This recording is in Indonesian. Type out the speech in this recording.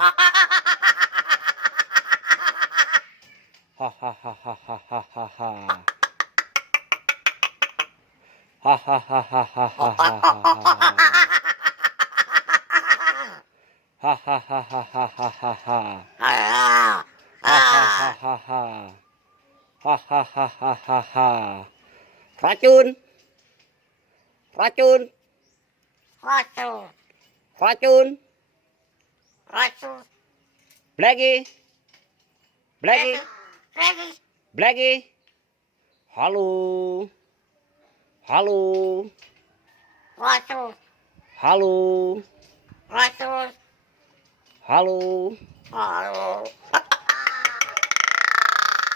Hahaha. Hahaha. Hahaha. Hahaha. Hahaha. Racun. Racun. Racun. Racun. Racun. Blackie. Blackie. Lagi. Blackie. Halo. Halo. Racun. Halo. Racun. Halo. Halo.